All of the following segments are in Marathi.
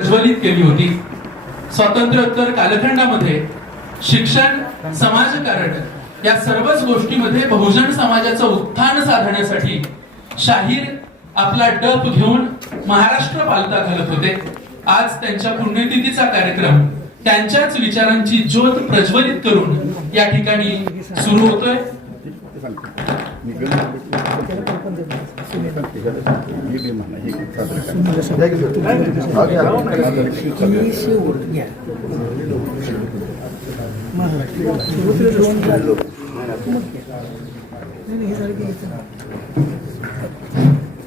प्रज्वलित केली होती। स्वातंत्र्योत्तर कालखंडामध्ये शिक्षण, समाजकारण या सर्वच गोष्टीमध्ये बहुजन समाजाचं उत्थान साधण्यासाठी शाहीर आपला डप घेऊन महाराष्ट्र पालथा घालत होते। आज त्यांच्या पुण्यतिथीचा कार्यक्रम त्यांच्याच विचारांची ज्योत प्रज्वलित करून या ठिकाणी सुरू होतोय।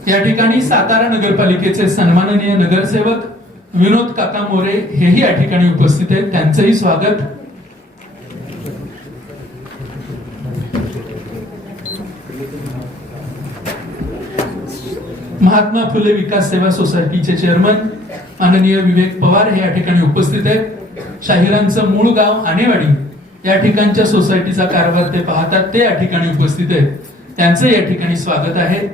या ठिकाणी सातारा नगरपालिकेचे सन्माननीय नगरसेवक विनोद काका मोरे हेही या ठिकाणी उपस्थित आहेत, त्यांचंही स्वागत। महात्मा फुले विकास सेवा सोसायटीचे चेअरमन माननीय विवेक पवार हे या ठिकाणी उपस्थित आहेत। शाहिरांचं मूळ गाव आनेवाडी या ठिकाणच्या सोसायटीचा कारभार ते पाहतात, ते या ठिकाणी उपस्थित आहेत, त्यांचं या ठिकाणी स्वागत आहे।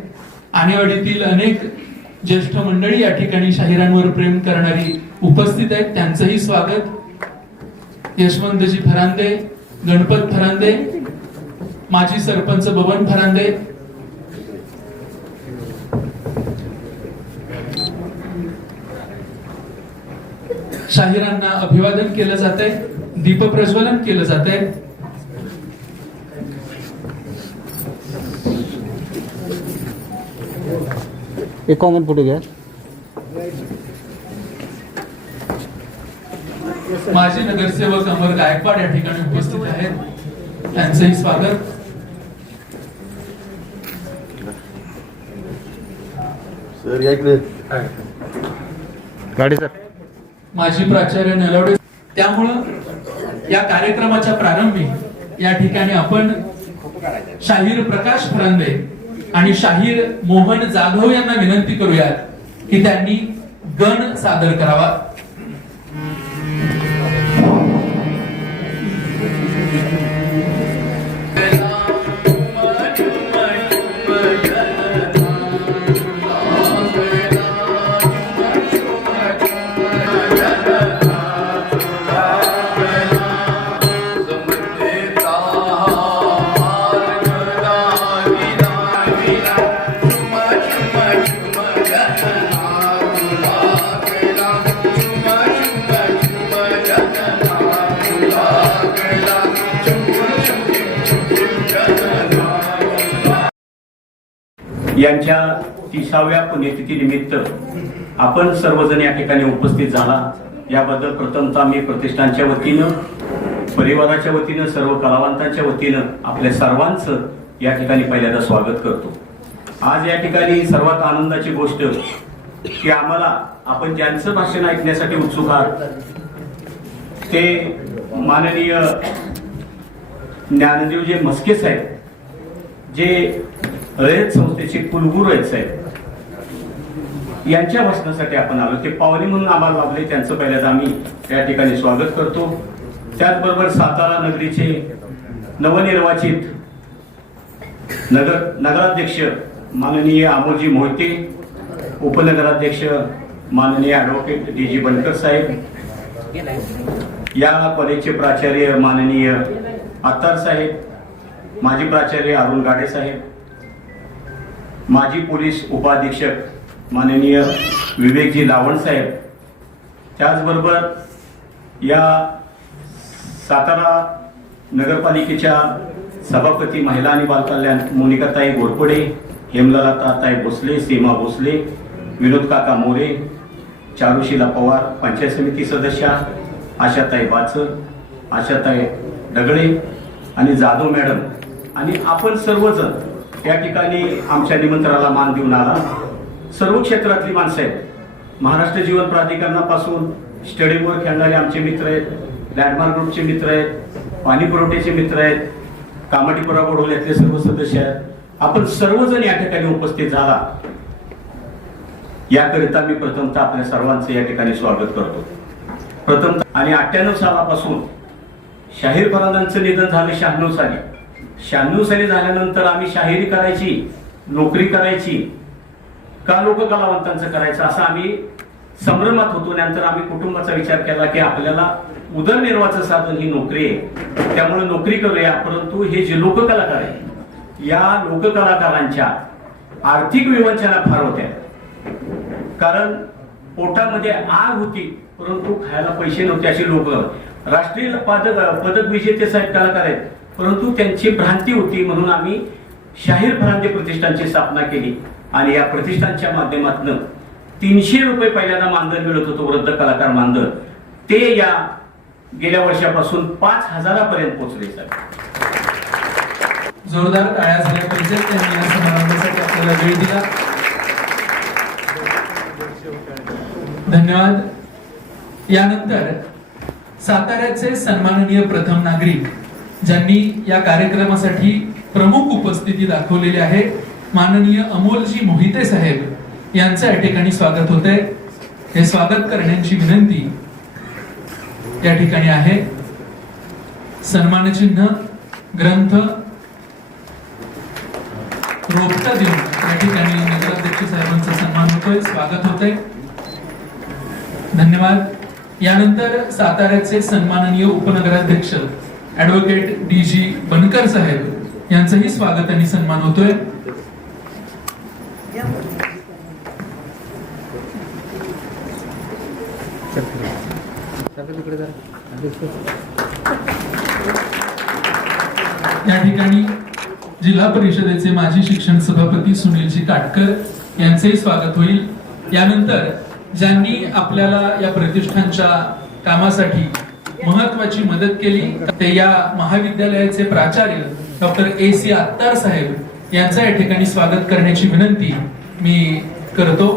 आनेवाडीतील अनेक ज्येष्ठ मंडळी या ठिकाणी शाहिरांवर प्रेम करणारी उपस्थित आहेत, त्यांचंही स्वागत। यशवंतजी फरांदे, गणपत फरांदे, माजी सरपंच बबन फरांदे, शाहिरांना अभिवादन केलं जातंय, दीप प्रज्वलन केलं जातंय। एक कॉमन फोटो घ्या। माजी नगरसेवक अमर गायकवाड या ठिकाणी उपस्थित आहेत, त्यांचंही स्वागत। सर या इकडे गाडी सर। माजी प्राचार्य नलवडे। त्यामुळं या कार्यक्रमाच्या प्रारंभी या ठिकाणी आपण शाहीर प्रकाश फरांदे आणि शाहीर मोहन जाधव यांना विनंती करूयात की त्यांनी गण सादर करावा। यांच्या 30व्या पुण्यतिथी निमित्त आपण सर्वजण या ठिकाणी उपस्थित झाला याबद्दल प्रथमतः मी प्रतिष्ठानच्या वतीनं, परिवाराच्या वतीनं, सर्व कलावंतांच्या वतीनं आपल्या सर्वांचं या ठिकाणी पहिल्यांदा स्वागत करतो। आज या ठिकाणी सर्वात आनंदाची गोष्ट की आम्हाला आपण ज्यांचं भाषण ऐकण्यासाठी उत्सुक आहात ते माननीय ज्ञानदेवजी मस्के साहेब, जे रयत संस्थेचे कुलगुरू आहेत साहेब, यांच्या भाषणासाठी आपण आलो। ते पावली म्हणून आम्हाला लाभले, त्यांचं पहिल्यांदा आम्ही या ठिकाणी स्वागत करतो। त्याचबरोबर सातारा नगरीचे नवनिर्वाचित नगराध्यक्ष माननीय अमोलजी मोहिते, उपनगराध्यक्ष माननीय ॲडव्होकेट डी.जी. बनकर साहेब, या कॉलेजचे प्राचार्य माननीय आत्तार साहेब, माजी प्राचार्य अरुण गाडे साहेब, माजी पोलीस उपाधीक्षक माननीय विवेकजी लावण साहेब, त्याचबरोबर या सातारा नगरपालिकेच्या सभापती महिला आणि बालकल्याण मोनिकाताई घोरपडे, हेमलताताई भोसले, सीमा भोसले, विनोद काका मोरे, चारुशीला पवार, पंचायत समिती सदस्या आशाताई बाचर, आशाताई डगळे आणि जाधव मॅडम आणि आपण सर्वजण या ठिकाणी आमच्या निमंत्रणाला मान देऊन आला। सर्व क्षेत्रातली माणसं आहेत, महाराष्ट्र जीवन प्राधिकरणापासून स्टेडियमवर खेळणारे आमचे मित्र आहेत, लँडमार्क ग्रुपचे मित्र आहेत, पाणी पुरवठ्याचे मित्र आहेत, कामाटीपुरा बोडवल्यातले सर्व सदस्य आहेत, आपण सर्वजण या ठिकाणी उपस्थित झाला याकरिता मी प्रथमतः आपल्या सर्वांचं या ठिकाणी स्वागत करतो। प्रथमतः आणि 98 सालापासून शाहीर फरांदांचं निधन झालं 96 साली। 96 साली झाल्यानंतर आम्ही शाहिरी करायची, नोकरी करायची का लोक कलावंतांचं करायचं असं आम्ही संभ्रमात होतो. नंतर आम्ही कुटुंबाचा विचार केला की आपल्याला उदरनिर्वाहाचं साधन ही नोकरी आहे, त्यामुळे नोकरी करूया. परंतु हे जे लोककलाकार आहे, या लोककलाकारांच्या आर्थिक विवंचना फार होत्या. कारण पोटामध्ये आग होती परंतु खायला पैसे नव्हते. अशी लोक राष्ट्रीय पदक विजेते साहेब कलाकार आहेत, परंतु त्यांची भ्रांती होती. म्हणून आम्ही शाहीर फरांदे प्रतिष्ठानची स्थापना केली आणि या प्रतिष्ठानच्या माध्यमातून 300 रुपये पहिल्यांदा मानधन मिळत होतं, वृद्ध कलाकार मानधन. ते या गेल्या वर्षापासून 5,000 पर्यंत पोहोचले. सर जोरदार टाळ्या झाल्या पाहिजेत. त्यांनी या समारंभासाठी आपल्याला वेळ दिला. धन्यवाद. यानंतर साताऱ्याचे सन्माननीय प्रथम नागरिक ज्यांनी या कार्यक्रमासाठी प्रमुख उपस्थिती दाखवलेली आहे, माननीय अमोलजी मोहिते साहेब यांचं या ठिकाणी स्वागत होत आहे. हे स्वागत करण्याची विनंती या ठिकाणी आहे. सन्मानचिन्ह, ग्रंथ, रोपटा देऊन या ठिकाणी नगराध्यक्ष साहेबांचा सन्मान होतोय, स्वागत होतंय. धन्यवाद. यानंतर साताऱ्याचे सन्माननीय उपनगराध्यक्ष ऍडव्होकेट DG बनकर साहेब यांचंही स्वागत आणि सन्मान होतोय. या ठिकाणी जिल्हा परिषदेचे माजी शिक्षण सभापती सुनीलजी काटकर यांचेही स्वागत होईल. यानंतर ज्यांनी आपल्याला या प्रतिष्ठानच्या कामासाठी महत्वाची मदत केली ते या महाविद्यालयाचे प्राचार्य डॉक्टर AC अत्तार साहेब यांचं या ठिकाणी स्वागत करण्याची विनंती मी करतो.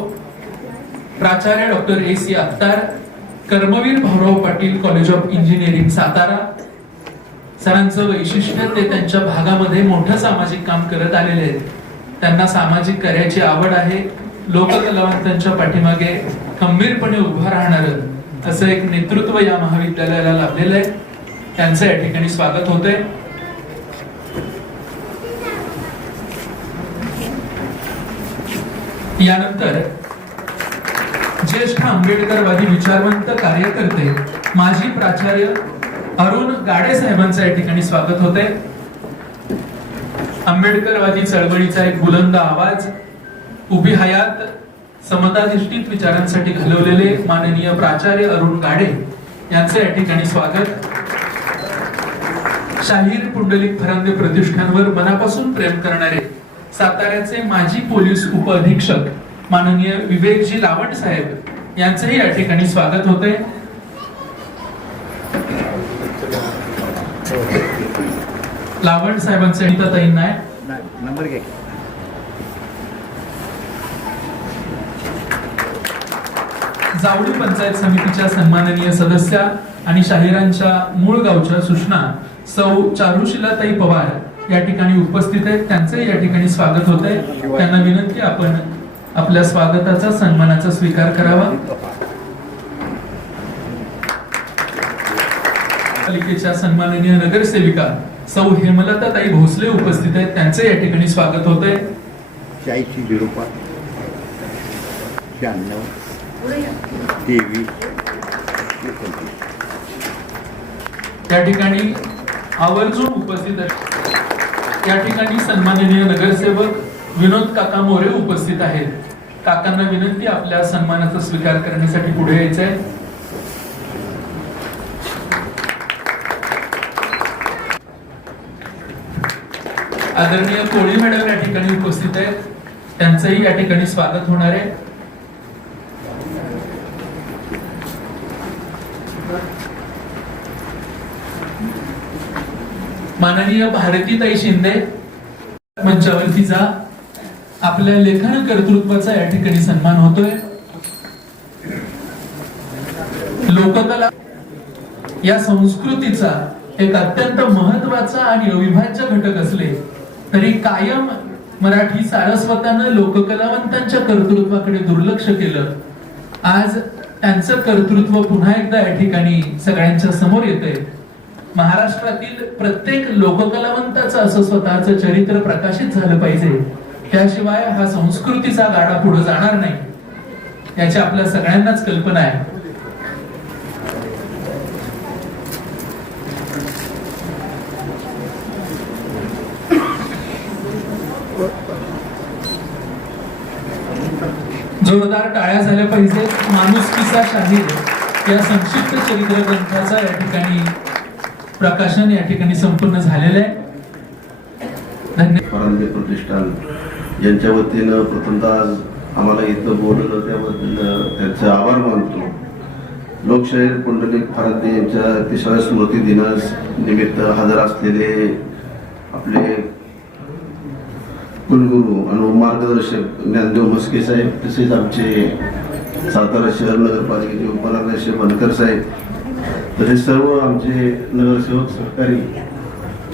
प्राचार्य doctor AC Attar, Karmaveer Bhaurao Patil college of engineering Satara. सरांचं वैशिष्ट्य ते त्यांच्या भागामध्ये मोठं सामाजिक काम करत आलेले आहेत. त्यांना सामाजिक कार्याची आवड आहे. लोककलावंतांच्या पाठीमागे खंबीरपणे उभं राहणारं असं एक नेतृत्व या महाविद्यालयाला लाभलेलं आहे. त्यांचं या ठिकाणी स्वागत होतंय. यानंतर ज्येष्ठ आंबेडकरवादी विचारवंत कार्यकर्ते माजी प्राचार्य अरुण गाडे साहेबांचं या ठिकाणी स्वागत होतंय. आंबेडकरवादी चळवळीचा एक बुलंद आवाज, उभी हयात समताधिष्ठित विचारांसाठी घालवलेले माननीय प्राचार्य अरुण गाडे यांचं या ठिकाणी स्वागत. शाहीर पुंडलिक फरांदे प्रतिष्ठानवर मनापासून प्रेम करणारे साताऱ्याचे माजी पोलीस उपअधीक्षक माननीय विवेकजी लावंड साहेब यांचंही या ठिकाणी स्वागत होते. लावंड साहेबांचे ताईन नाही नंबर घे. जावळी पंचायत समितीच्या सन्माननीय सदस्या आणि शाहिरांच्या मूळ गावच्या सुषमा सौ चारुशिलाताई पवार या ठिकाणी उपस्थित आहेत. त्यांचे या ठिकाणी स्वागत होत आहे. त्यांना विनंती आपण आपल्या स्वागताचा सन्मानाचा स्वीकार करावा. पालिकेच्या सन्माननीय नगरसेविका सौ हेमलताताई भोसले उपस्थित आहेत. त्यांचे या ठिकाणी स्वागत होत आहे. 8005 96 23 त्या ठिकाणी आवर्जून उपस्थित आहेत. या ठिकाणी सन्माननीय नगरसेवक विनोद काका मोरे उपस्थित आहेत. काकांना विनंती आपल्या सन्मानाचा स्वीकार करण्यासाठी पुढे यायचंय. आदरणीय कोळी मॅडम या ठिकाणी उपस्थित आहेत. त्यांचंही या ठिकाणी स्वागत होणार आहे. माननीय भारतीताई शिंदे मंचावरती जा. आपल्या लेखन कर्तृत्वाचा या ठिकाणी सन्मान होतोय. लोककला या संस्कृतीचा एक अत्यंत महत्वाचा आणि अविभाज्य घटक असले तरी कायम मराठी सारस्वतानं लोककलावंतांच्या कर्तृत्वाकडे दुर्लक्ष केलं. आज त्यांचं कर्तृत्व पुन्हा एकदा या ठिकाणी सगळ्यांच्या समोर येतंय. महाराष्ट्रातील प्रत्येक लोककलावंताचं असं स्वतःचं चरित्र प्रकाशित झालं पाहिजे, त्याशिवाय हा संस्कृतीचा गाडा पुढे जाणार नाही. याची आपल्या सगळ्यांनाच कल्पना आहे. जोरदार टाळ्या झाल्या पाहिजे. माणुसकीचा शाहीर या संक्षिप्त चरित्र ग्रंथाचा या ठिकाणी प्रकाशन या ठिकाणी संपूर्ण झालेलं आहे. धन्यवाद. फरांदे प्रतिष्ठान यांच्या वतीनं प्रथमतः आम्हाला इथं बोलवलं त्याबद्दल त्यांचे आभार मानतो. लोकशाहीर पुंडलिक फरांदे यांच्या 30व्या स्मृती दिनास निमित्त हजर असलेले आपले कुलगुरू आणि मार्गदर्शक ज्ञानदेव म्हस्के साहेब, तसेच आमचे सातारा शहर नगरपालिकेचे उपनगराध्यक्ष बनकर साहेब, तसेच सर्व आमचे नगरसेवक सहकारी,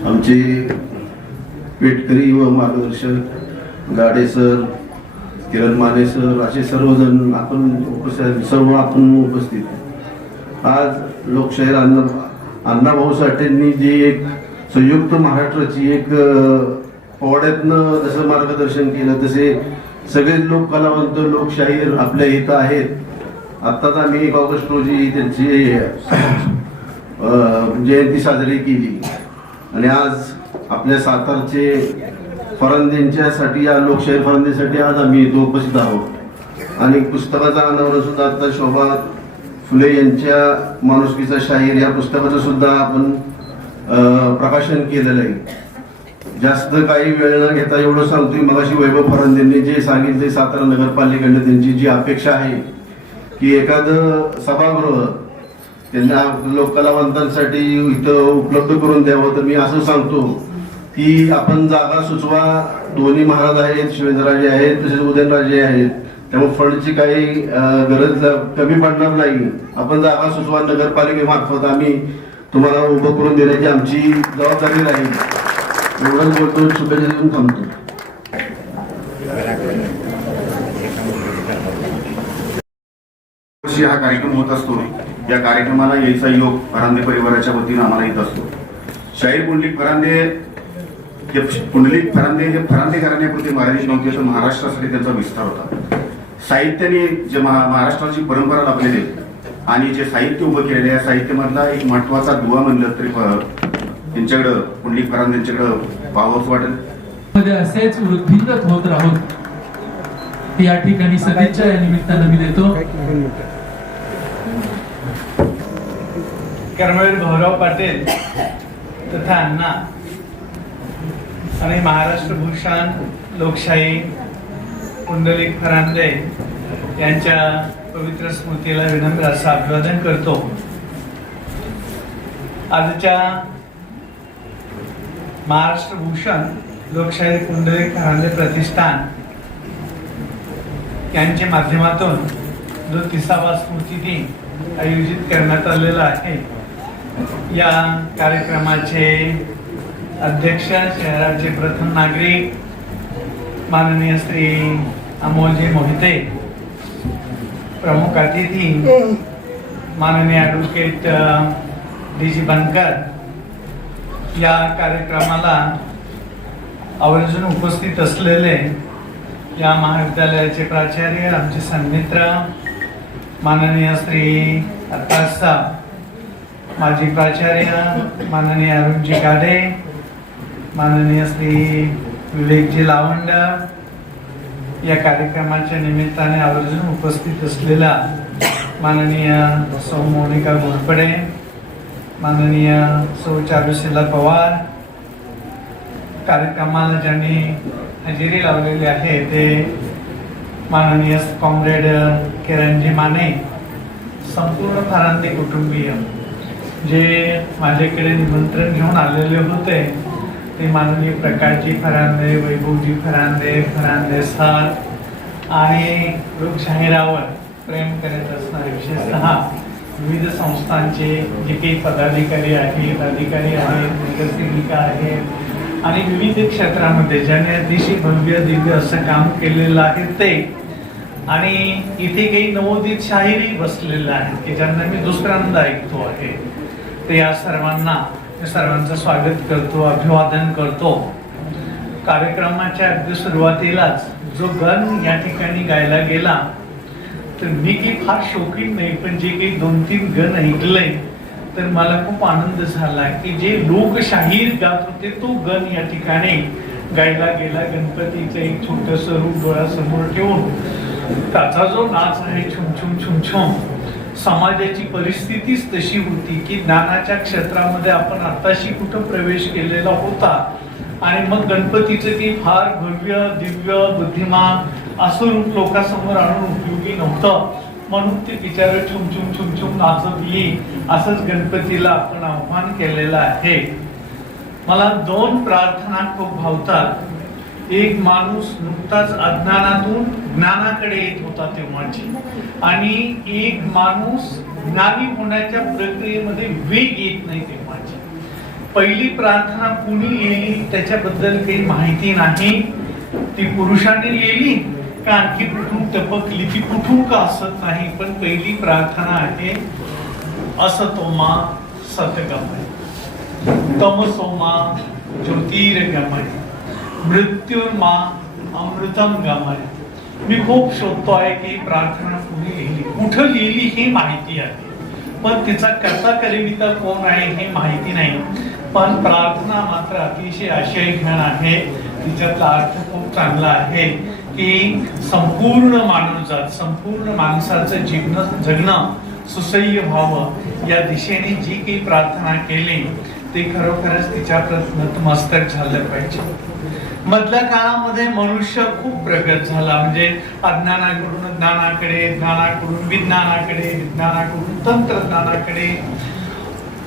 आमचे पेटकरी व मार्गदर्शक गाडे सर, किरण माने सर, असे सर्वजण आपण उपस्थित. आज लोकशाहीर अण्णाभाऊ साठेंनी जी एक संयुक्त महाराष्ट्राची एक पोवाड्यातनं जसं मार्गदर्शन केलं, तसे सगळे लोक कलावंत लोकशाहीर आपल्या इथं आहेत. आत्ताच आम्ही 1 ऑगस्ट रोजी त्यांची जयंती साजरी केली आणि आज आपल्या सातारचे फरांदेंच्यासाठी, या लोकशाहीर फरांदेसाठी आज आम्ही इथं उपस्थित आहोत. आणि पुस्तकाचा अनावरण सुद्धा आता शोभा फुले यांच्या माणुसकीचा शाहीर या पुस्तकाचं सुद्धा आपण प्रकाशन केलेलं आहे. जास्त काही वेळ न घेता एवढं सांगतोय, मगाशी वैभव फरांदेंनी जे सांगितले, सातारा नगरपालिकेकडनं त्यांची जी अपेक्षा आहे की एखादं सभागृह त्यांना लोककलावंतांसाठी इथं उपलब्ध करून द्यावं, तर मी असं सांगतो की आपण जागा सुचवा. दोन्ही महाराज आहेत, शिवेंद्रराजे आहेत, तसेच उदयनराजे आहेत, त्यामुळे फंडची काही गरज कमी पडणार नाही. आपण जागा सुचवा, नगरपालिकेमार्फत आम्ही तुम्हाला उभं करून देण्याची आमची जबाबदारी राहील. एवढंच बोलतो, शुभेच्छा देऊन थांबतो. हा कार्यक्रम होत असतो. या कार्यक्रमाला यायचा योग फरांदे परिवाराच्या वतीनं आम्हाला येत असतो. शाहीर पुंडलिक फरांदे हे फरांदे घराण्यापुरते मराठी नव्हते, तर महाराष्ट्रासाठी त्यांचा विस्तार होता. साहित्याने जे महाराष्ट्राची परंपरा लाभलेली आणि जे साहित्य उभं केलेले आहे, साहित्यामधला एक महत्वाचा दुवा म्हणलं तरी त्यांच्याकडं, पुंडलिक फरांदे यांच्याकडं पाहावंच वाटेल. मध्ये असेच वृद्धिंगत होत राहूत या ठिकाणी सदिच्छा या निमित्तानं मी देतो. कर्मवीर भाऊराव पाटील तथा अण्णा आणि महाराष्ट्र भूषण लोकशाही पुंडलिक फरांदे यांच्या पवित्र स्मृतीला विनम्र असं अभिवादन करतो. आजच्या महाराष्ट्र भूषण लोकशाही पुंडलिक फरांदे प्रतिष्ठान यांच्या माध्यमातून जो 30वा स्मृती दिन आयोजित करण्यात आलेला आहे, या कार्यक्रमाचे अध्यक्ष, शहराचे प्रथम नागरिक माननीय श्री अमोलजी मोहिते, प्रमुख अतिथी माननीय ॲडव्होकेट डी.जी. बनकर, या कार्यक्रमाला आवर्जून उपस्थित असलेले या महाविद्यालयाचे प्राचार्य, आमचे सन्मित्र माननीय श्री आकाश साहेब, माजी प्राचार्य माननीय अरुणजी गाडे, माननीय श्री विवेकजी लावंड, या कार्यक्रमाच्या निमित्ताने आवर्जून उपस्थित असलेला माननीय सौ मोनिका घोरपडे, माननीय सौ चारुशीला पवार, कार्यक्रमाला ज्यांनी हजेरी लावलेली आहे ते माननीय कॉम्रेड किरणजी माने, संपूर्ण फरांदे कुटुंबीय जे माझ्याकडे निमंत्रण घेऊन आलेले होते, ते माननीय प्रकाशजी फरांदे, वैभवजी फरांदे, फरांदे सर आणि लोकशाहीरावर प्रेम करत असणारे विशेषतः विविध संस्थांचे जे काही पदाधिकारी आहेत, अधिकारी आहेत, नगरसेविका आहेत आणि विविध क्षेत्रामध्ये ज्यांनी अतिशय भव्य दिव्य असं काम केलेलं आहे ते, आणि इथे काही नवोदित शाहिरी बसलेल्या आहेत की ज्यांना मी दुसऱ्यांदा ऐकतो आहे, ते या सर्वांचं स्वागत करतो, अभिवादन करतो. कार्यक्रमाच्या अगदी सुरुवातीलाच जो गण या ठिकाणी गायला गेला तर मी काही फार शौकीन नाही, पण जे काही 2-3 गण ऐकलंय तर मला खूप आनंद झाला की जे लोकशाहीर गात होते तो गण या ठिकाणी गायला गेला. गणपतीचं एक छोटस रूप डोळ्यासमोर ठेवून त्याचा जो नाच आहे छुम छुम छुम छुम, समाजाची परिस्थितीच तशी होती की ज्ञानाच्या क्षेत्रामध्ये आपण आताशी कुठं प्रवेश केलेला होता आणि मग गणपतीचं की फार भव्य दिव्य बुद्धिमान असं रूप लोकांसमोर आणून उपयोगी नव्हतं, म्हणून ते बिचारे छुम छुम छुम छुम नाचत येई असंच गणपतीला आपण आव्हान केलेलं आहे. मला 2 प्रार्थना खूप भावतात. एक माणूस नुकताच अज्ञानातून ज्ञानाकडे येत होता तेव्हाची, आणि एक माणूस ज्ञानी होण्याच्या प्रक्रियेमध्ये वेग येत नाही तेव्हाची. पहिली प्रार्थना कुणी लिहिली त्याच्याबद्दल काही माहिती नाही. ती पुरुषाने लिहिली का आणखी कुठून टपकली ती कुठून का असत नाही, पण पहिली प्रार्थना आहे असतोमा सतगमय, तमसोमा ज्योतिर्गमय, मृत्युर्मा अमृतम गमय. मी खूप शोधतो आहे की प्रार्थना कुणी लिहिली, कुठं लिहिली ही माहिती आहे, पण तिचा करता करविता कोण आहे हे माहिती नाही. पण प्रार्थना मात्र अतिशय आशय घेण आहे. तिच्यातला अर्थ खूप चांगला आहे की संपूर्ण मानवजात, संपूर्ण माणसाचं जगणं सुसह्य व्हावं या दिशेने जी काही प्रार्थना केली ते खरोखरच तिच्या नतमस्तक झालं पाहिजे. मधल्या काळामध्ये मनुष्य खूप प्रगत झाला, म्हणजे अज्ञानाकडून ज्ञानाकडे, ज्ञानाकडून विज्ञानाकडे, विज्ञानाकडून तंत्रज्ञानाकडे.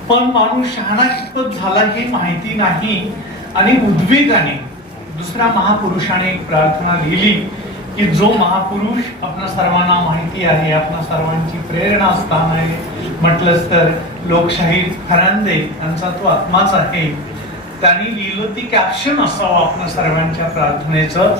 पण माणूस शहाणा कितपत झाला हे माहिती नाही, आणि उद्वेगाने दुसऱ्या महापुरुषाने एक प्रार्थना लिहिली की जो महापुरुष आपल्या सर्वांना माहिती आहे, आपल्या सर्वांची प्रेरणा स्थान आहे, म्हटलंच तर लोकशाहीर फरांदे यांचा तो आत्माच आहे. त्यांनी लिहिलं ती कॅप्शन असावं आपल्या सर्वांच्या प्रार्थनेचं